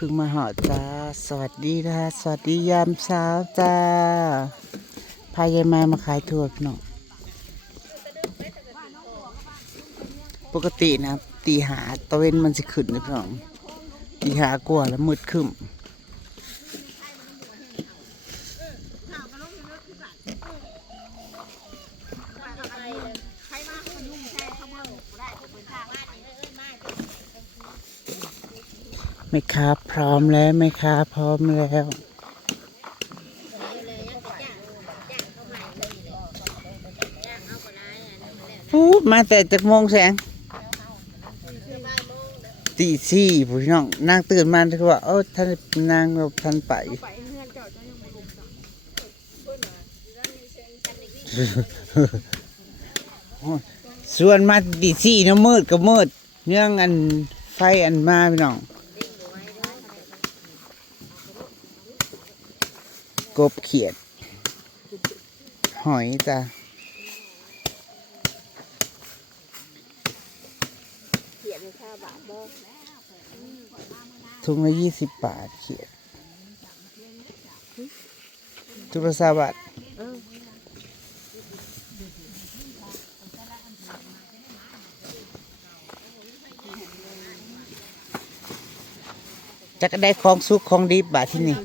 เพึ่งมาหอจ้า สวัสดีนะสวัสดียามเช้าจ้า พายายมามาขายถั่วพี่น้องปกตินะตีหาตะเวนมันจะขึ้นนะพี่น้องตีหากลัวาแล้วมืดขึ้น ม่ค้าพร้อมแล้วแม่ค้าพร้อมแล้วพูดมาแต่จากโมงแสงตีสี่พี่น้องนางตื่นมาคือว่าเออท่านนางแบบท่านไปส่วนมาตีสี่เนาะมืดก็มืดเนื่องอันไฟอันมาพี่น้อง กบเขียด หอยจ้ะถุงละยี่สิบบาทเขียดถุงละสาบาทจะก็ได้ของสุกของดีบาทที่นี่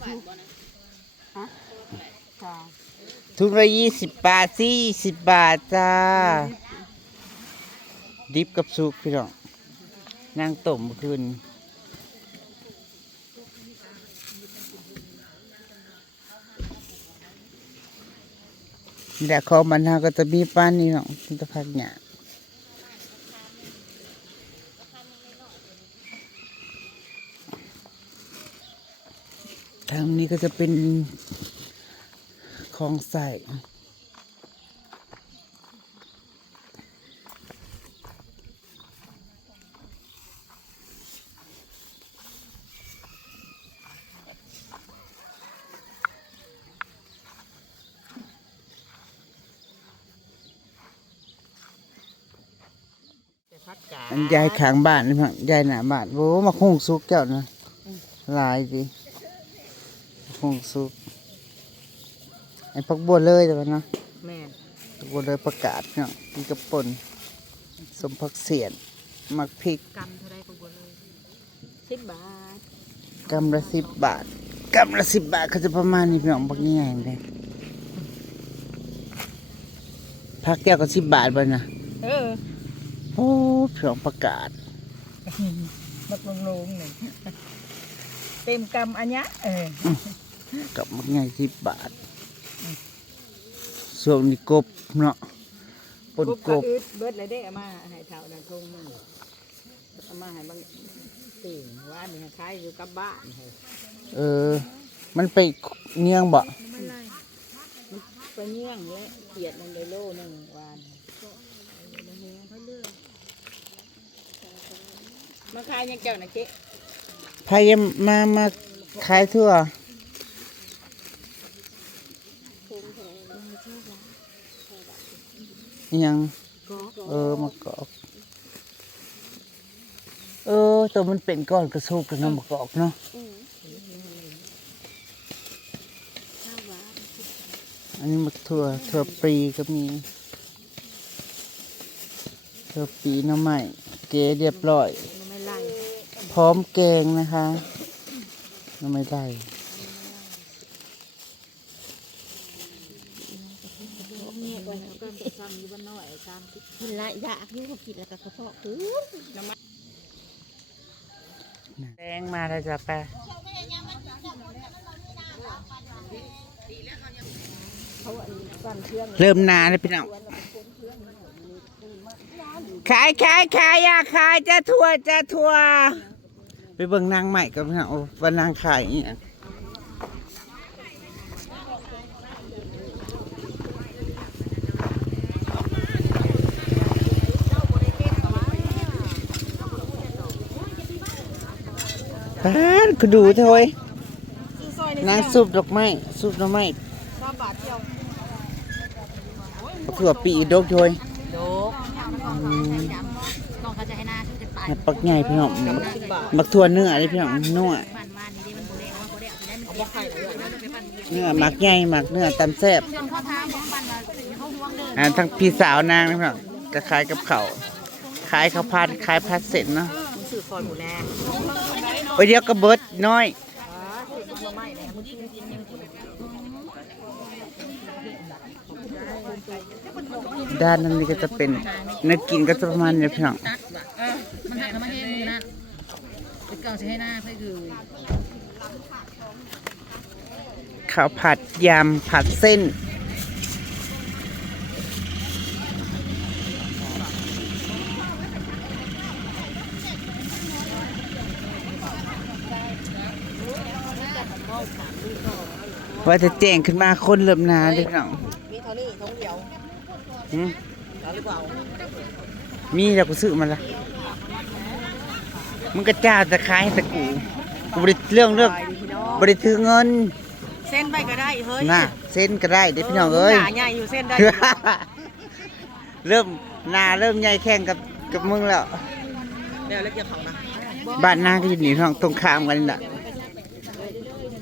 ถุงละยี่สิบบาทสี่สิบบาทจ้า ดิบกับซุกพี่น้องนั่งต้มเมื่อคืนนี่แหละของมันฮาก็จะมีป้านนี่น้องที่จะพักเนี่ยทางนี้ก็จะเป็น ของใส่อันยายขางบ้านนี่พังยายหน้าบ้านโว้มาคงซุกเจ้านะลายดิคงซุก ไอ้พักบัวเลยแต่ว่าเนาะแม่นพักบัวเลยประกาศเนาะมีกระป่นสมพักเสียนมักพริกกำเท่าไรก็บัวเลยสิบบาทกำละสิบบาทกำละสิบบาทเขาจะประมาณนี้พี่น้องบักง่ายเลยพักแก้วก็สิบบาทบ่นะเออโอ้พี่น้องประกาศบักลงลงหนึ่งเต็มกำอันเนี้ยเออกับมักง่ายสิบบาท ส่วนนี้กบเนาะปนกบบอึดเบิดเลยเด้เอามาให้เท่านั้นทงมึงเอามาให้บางติ่งว่านี่คล้ายอยู่กับบ้านให้เออ มันไปเงียงบ่ไปเงี้ยงและเขียดลงในโลหนึ่งวานมาขายยังเจ้านะเจ๊พายามมามาขายทั่วอิห ยังเออมากอก เออตัวมันเป็นก้อนกระสูกกันเนาะมากอกเนาะอันนี้มักถั่วถั่วปรีก็มีถั่วปรีหน้ำใหม่เก๋เรียบร้อยไม่ไล่พร้อมแกงนะคะน้ำไม่ได้ กินละยากอยุ่งกินแล้วก็กระเพาะคือแกงมาแล้วจ้ะแปะเริ่มนานแล้วพี่น้องขายขายขายอยากขายจะทัวจะทัวไปเบิ่งนางใหม่กับพี่น้องว่านางขายอย่าง ป้านก็ดูเถอะเว้ยซื้อซอยในนางสูบดอกไม้สูบดอกไม้สามบาทเที่ยวถั่วปีดกโชยโดกน้องเขาจะให้หน้าที่จะไปปักใหญ่พี่น้องสิบบาทมักถั่วเนื้อเลยพี่น้องนัวมันมันบ่ไข่เลยเนื้อหมักใหญ่หมักเนื้อตำแซ่บอ่าทั้งพี่สาวนางนะครับก็ขายกับเขาวขายข้าวผัดขายผัดเสร็จเนาะสื่อคอยหมูแดง โอ้ยเดียวก็เบิดน้อยด้านนั้นนี่ก็จะเป็นเนื้อกินก็จะประมาณนี้พี่น้องมันหายแล้วมันเองนั่นไปเก่าใช้ให้หน้าเพื่อคือข้าวผัดยำผัดเส้น ว่าจะแจ้งขึ้นมาคนเริ่มหนาเลยพี่น้องมีเท่านี้ท้องเดียวหืมแล้วหรือเปล่ามีแล้วกูซื้อมาละมึงก็จ้าจะขายให้แต่กูกูบริเรื่องเรื่องบริถือเงิน เส้นไปก็ได้เฮ้ยน่ะเส้นก็ได้เด้พี่น้องเอ้ยหนาใหญ่อยู่เส้นได้ เริ่มหนาเริ่มใหญ่แข่งกับกับมึงแล้วเดี๋ยวเล็กอย่าของนะบ้านนางก็อยู่นี่พี่น้องตรงข้ามกันนี่แหละ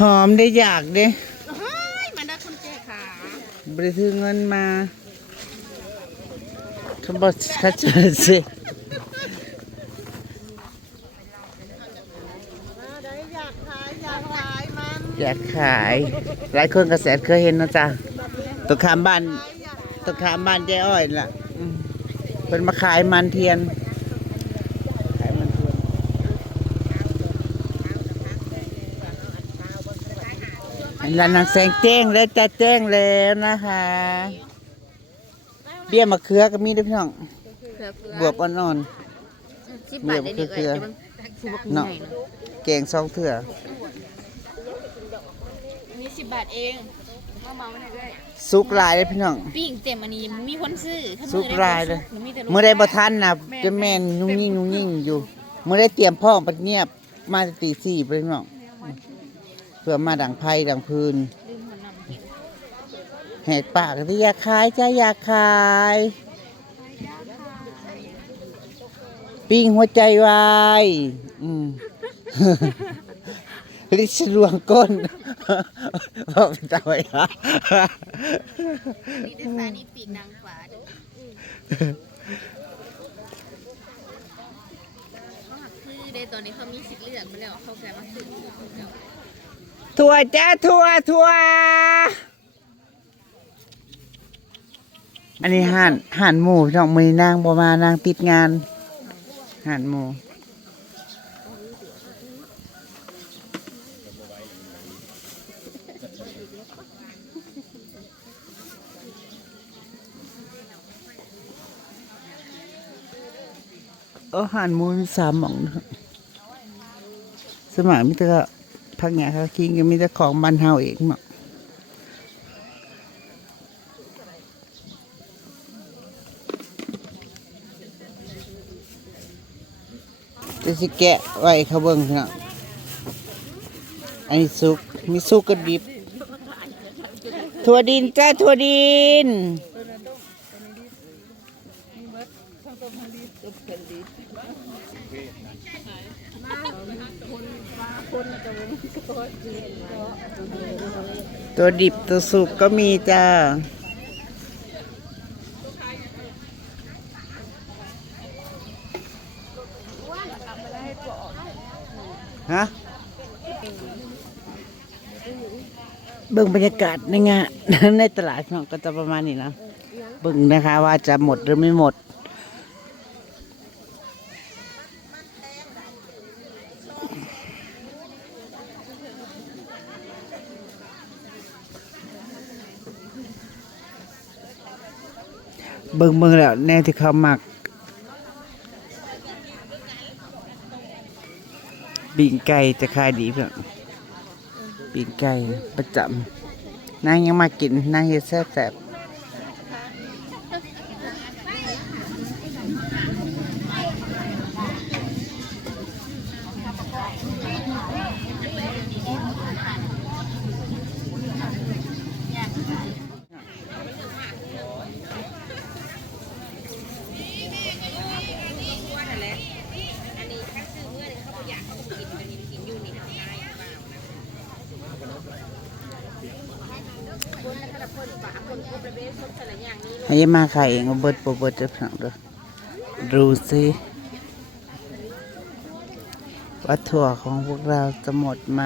หอมได้อยากเด้มันได้คุณเจ๊ขาบริถือเงินมาเขาบอกเขาเจอสิอยากขายอยากขายมันอยากขาย หลายคนกระแสเคยเห็นนะจ๊ะตัวขามบ้านตัวขามบ้านแจ้อ้อยล่ะอืมเป็นมาขายมันเทียน ขายมันเทียนอัน ร้านนางแสงแจ้งแล้วจะแจ้งแล้วนะคะ เบี้ยมะเขือก็มีด้วยพี่น้อง บวบอ่อนสิบบาทได้ดีเกลืเอ้อยจะมันๆเนาะแกงซองเถื่อนี่สิบบาทเองมาเมาไม่ได้ด้วยซุกลายเลยพี่น้องปิ้งเต็มอันนี้มีคนซื้อถ้าซุกลายเลยหนูมีแต่ลูกเมื่อได้บ่ทันนะจะแม่นนุ่งยิ่งนุ่งยิ่งอยู่ เมื่อได้เตรียมพร้อมปัดเงียบมาตีสี่ไปพี่น้อง เพื่อมาดังไพ่ดังพื้นลืมหัวนำกินแหกปากที่อยากขายจ้าอยากขาย ปิ้งหัวใจวายอืมลิชลวงก้นบอกไปตาไว้ฮะนี่ได้สานี่ปีกนางฟ้าเด้อเขาหักซื้อได้ตอนนี้เขามีสิทธิ์เลือกมาแล้วเขาแปลว่าซื้อ ถั่วจ้าถั่วถั่วอันนี้ห่านห่านหมูพี่น้องมือนางบ่มานางติดงานห่านหมูเออห่านหมูมีสามหม่องนะสมัยมิตรก็ พักงานเขาคิงก็มีแต่ของบ้านเฮาเองหมดจะสิแกะไว้เขาเบิ่งพี่น้องอันนี้สุก มีสุกกับดิบถั่วดินจ้าถั่วดิน ตัวดิบตัวสุกก็มีจ้าฮะเบิ่งบรรยากาศในงานในตลาดเนาะก็จะประมาณนี้นะเบิ่งนะคะว่าจะหมดหรือไม่หมด เบิ่งเบิ่งแล้วแน่ที่เขามักปีงไก่จะขายดีเพื่อนปีงไก่ประจำนางยังมากินนางเฮ็ดแซ่บๆ ให้มาขายเองก็เบิดปเบิดจะเพียงด้อดูสิว่าถั่วของพวกเราจะหมดไหม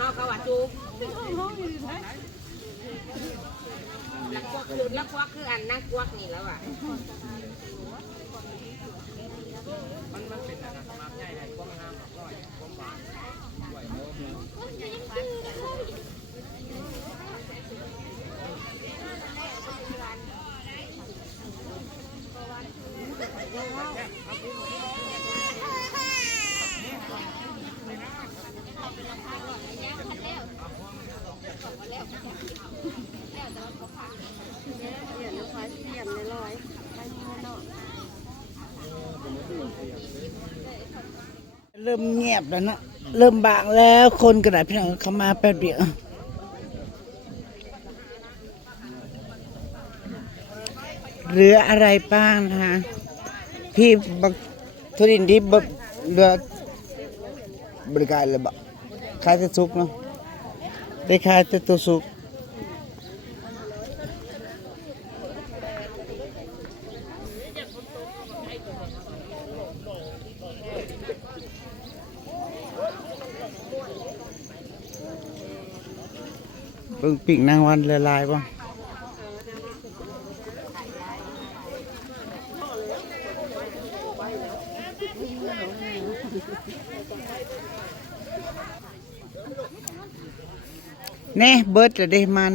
นอกเขาว่าจูลักควักคือลักควักคืออันนั่งควักนี่แล้วอะ เริ่มเงียบแล้วนะเริ่มบางแล้วคนกระดาษพี่น้องเขามาแป๊บเดียวเหลืออะไรบ้างนะคะพี่บักทุรินที่บเหลือบริการเลยบะขายแต่ซุกเนาะได้ขายแต่ตัวซุก งปิ่งนางวันละลายป่ะแน่เบิร์ดจะได้มัน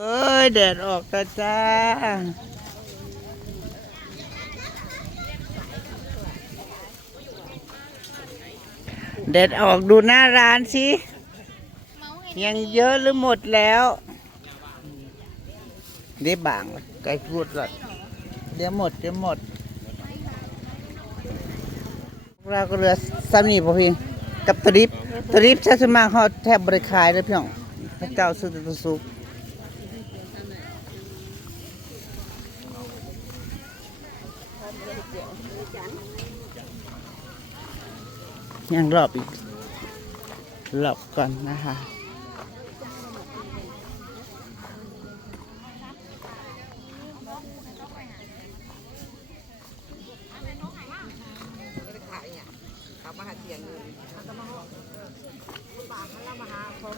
เอ้ย แดดออกแล้วจ้า แดดออกดูหน้าร้านสิ ยังเยอะหรือหมดแล้วเดี๋ยวบางไกลพูดก่อนเดี๋ยวหมด เดี๋ยวหมด เราก็เหลือซ้ำนี่ป่ะพี่กับตริปตริปช้สมากเขาแทบบริขายเลยพี่น้องพระเจ้าซื้อต่ตัวซุป ยังรอบอีกรอบก่อนนะคะ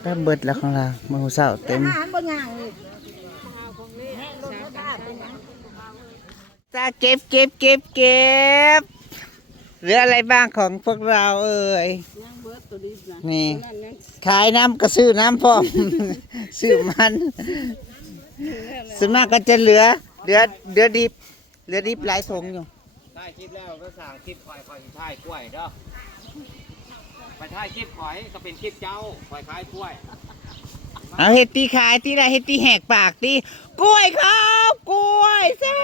ก็เบิดแล้วของเรามือเสาเต็มจ้าเก็บเก็บเก็บเก็บ เหลืออะไรบ้างของพวกเราเอ่ยยังเบิดตัวนี้นะนี่ นั่นยังขายน้ำก็ซื้อน้ำพร้อม ซื้อมันส่วนมากก็จะเหลือ เหลือเหลือดิบเหลือดิบหลายถุงอยู่ถ่ายคลิปแล้วก็สั่งคลิปคอยคอยสิถ่ายกล้วยเด้อไปถ่ายคลิปคอยก็เป็นคลิปเจ้าคอยขายกล้วยเอาเฮ็ดตีขายตีไรเฮ็ดตีแหกปากตีกล้วยข้าวกล้วยแซ่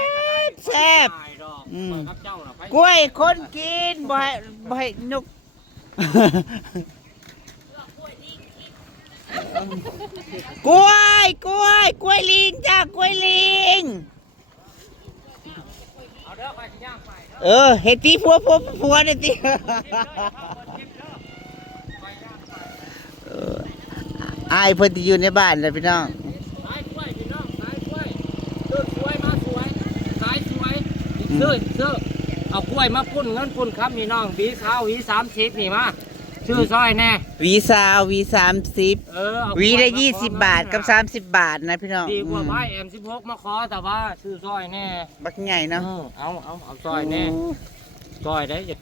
บแซ่บถ่ายดอกอืมคอยครับเจ้าน่ะไปกล้วยคนกินบ่ให้บ่ให้นกกล้วยกล้วยกล้วยลิงจ้ากล้วยลิง เอาเด้อไปสิย่างไปเด้อเออเฮ็ดตีพัวพัวพัวเนี่ยตีเอออายเพิ่นที่อยู่ในบ้านเลยพี่น้อง ขายกล้วยพี่น้องขายกล้วยซื้อสวยมาสวยขายสวย ซื้อซื้อเอากล้วยมาปุ้นเงินปุ้นครับนี่น้องบีขาวหวีสามสิบนี่มาชื่อซอยแน่หวีซาวหวีสามสิบเออเอาหวีละกล้ยี่มาสิบขอบาทกับเงินสามสิบบาทนะพี่น้องดีกว่าอืมไพ่เอ็มสิบหกมาขอแต่ว่าชื่อซอยแน่บักใหญ่เนาะเออเอาเอาเอาซอยแน่ซอยได้อย่า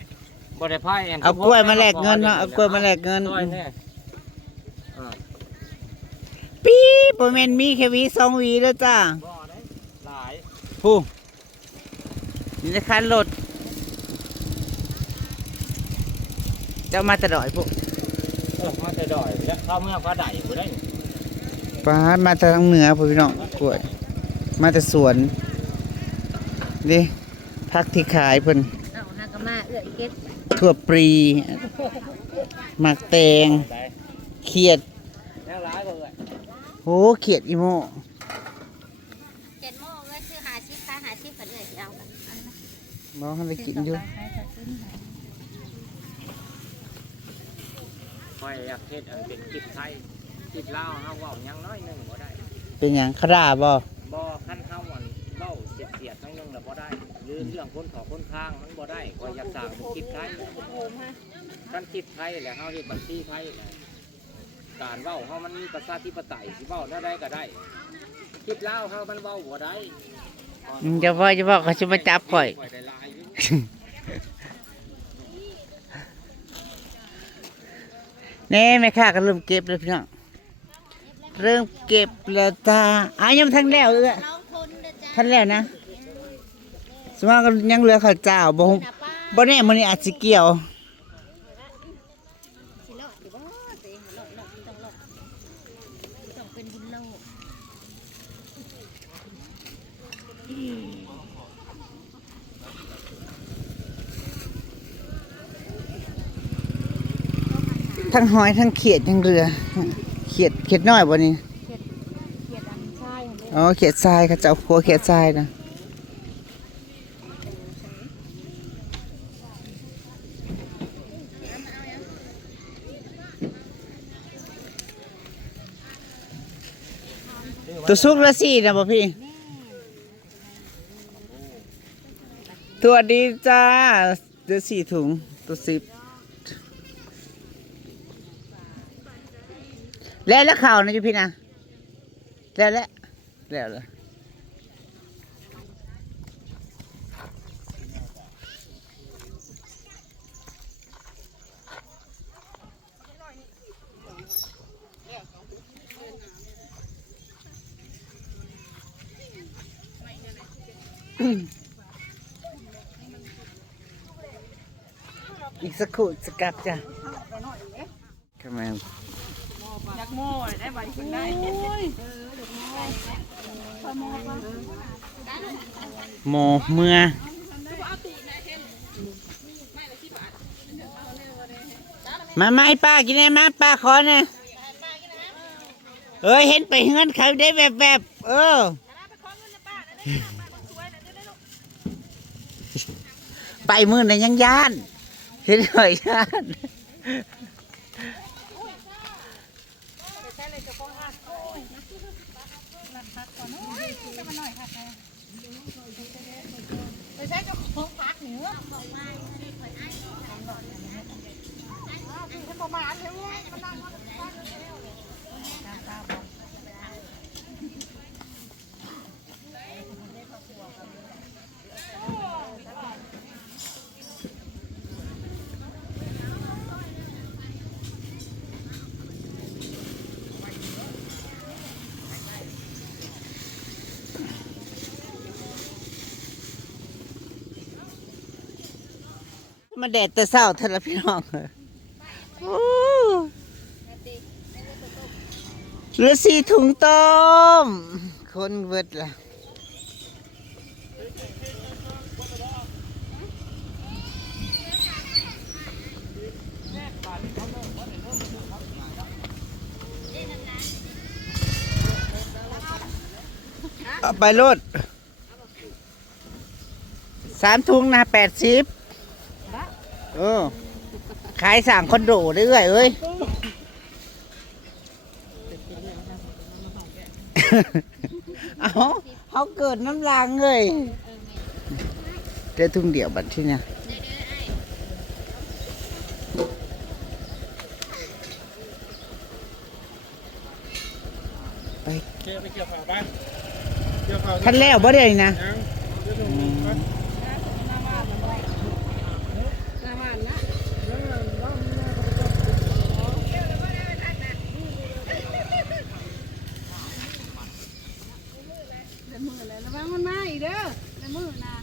บ่ได้ไพ่เอ็มเอากล้วยมาแลกเงินเนาะเอากล้วยมาแลกเงิน ซอยแน่เออปี๊บบ่แม่นมีแค่หวีสองหวีแล้วจ้าบ่ได้หลาย ผู้ นี่นะคะรถเจ้ามาแตะดอยพวกเออมาแต่ดอยแล้วเข้าเมืองก็ได้บ่ได้ปาดมาจากทางเหนือพวกพี่น้องกล้วย มาแต่สวนดิพักที่ขายเพิ่นเอานากามาเอื้อยเก็ดถั่วปรีหมักแตง ได้เขียดแนวหลายบ่เอ้ยโอ้เขียดอีโม เจ็ดโมงเลยซื้อหาชิปค่ะหาชิปกันเอื้อยสิเอากันอันนั้น บอกให้ไปกินอยู่คอยอยากเฮ็ดอันเป็นคลิปไทยคลิปลาวเฮาเว้าหยังน้อยหนึงบ่ได้ เป็นอย่างขราบ่บ่คันเฮาอันเว้าเสียดๆน้อยหนึงแล้วบ่ได้หรือเรื่องคนขอคนข้างมันบ่ได้คอยอยากสร้างเป็นคลิปไทยคันคลิปไทยแล้วเฮาเฮ็ดบัญชีไทยแล้วการเว้าเฮามันมีประชาธิปไตยสิเว้าได้ได้ก็ได้คลิปลาวเฮามันเว้าบ่ได้ อืมจะว่าจะว่าเขาจะมาจับข่อยข่อยได้หลายอยู่แม่ค้าก็เริ่มเก็บแล้วพี่น้อง เริ่มเก็บแล้วจ้าอ้าวยังทันแล้วเอ้อน้อทันแล้วนะ สมมติยังเหลือข้าวเจ้าบ่บ่แน่มื้อนี้อาจสิเกี่ยว สิรอดอยู่บ่เตะรอดรอดต้องรอดต้องเป็นบุญโลก ทั้งหอยทั้งเขียดทั้งเรือ เขียดเขียดน้อยบ่นี่เกียดอันใช่เด้อ๋อเขียดทรายเขาจะเอาขัวเขียดทรายนะตัวสุกละสี่นะบ่พี่ตัวดีจ้าเดือสี่ถุงตัวสิบ แล้วแล้วข่าวนะจุพี่นะแล้วแล้วแล้วเลยอีกสักครู่จะกลับจ้ะทำไมยัก โม่ได้ใบขึ้นได้โมเมื่อมาไม่ป้ากินได้มาป้าขอนะเอ้ยเห็นไปเฮือนเขาได้แบบแบบๆเออไปมือไหนยังย่านเห็นหอยย่าน จะมาหน่อยค่ะแม่ไปใช้เจ้าของพักเหนือของมาอันเดียวมันนั่ง มาแดดแต่เศร้าท่าละพี่น้องโอ้เหลือสี่ถุงต้ม คนเวิดล่ะไปรถสามถุงนะแปดสิบ เออ ขายสั่งคอนโดเรื่อยเอ้ย เอาเขาเกิดน้ำลางเลยเดี๋ยวทุ่งเดียวบัดที่เนี่ยไปเกี่ยวไปเกี่ยวข่าวบ้านเกี่ยวข่าวท่านแล้วบ่ได้นะ ยังเดี๋ยวส่งเงินก่อน แต่มือเลยระวังมันมาอีกเด้อแต่มือนะ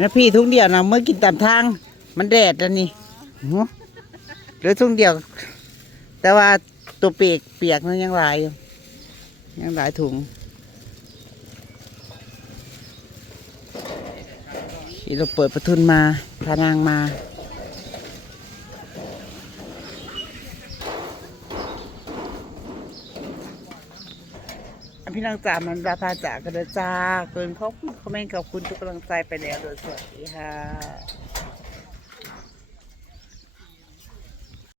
นะพี่ทุ่งเดียวนะเมื่อกินตามทาง มันแดดแล้วนี่หัวเหลือทุ่งเดียว แต่ว่าตัวเปียกเปียกนั้นยังหลายอยู่ยังหลายถุงที่เราเปิดประทุนมาพานางมา พี่นางจ๋ามันราพาจ๋ากันเลยจ้าเกินขอบคุณคอมเมนต์ขอบคุณทุกกำลังใจไปแล้วโดยสวัสดีค่ะ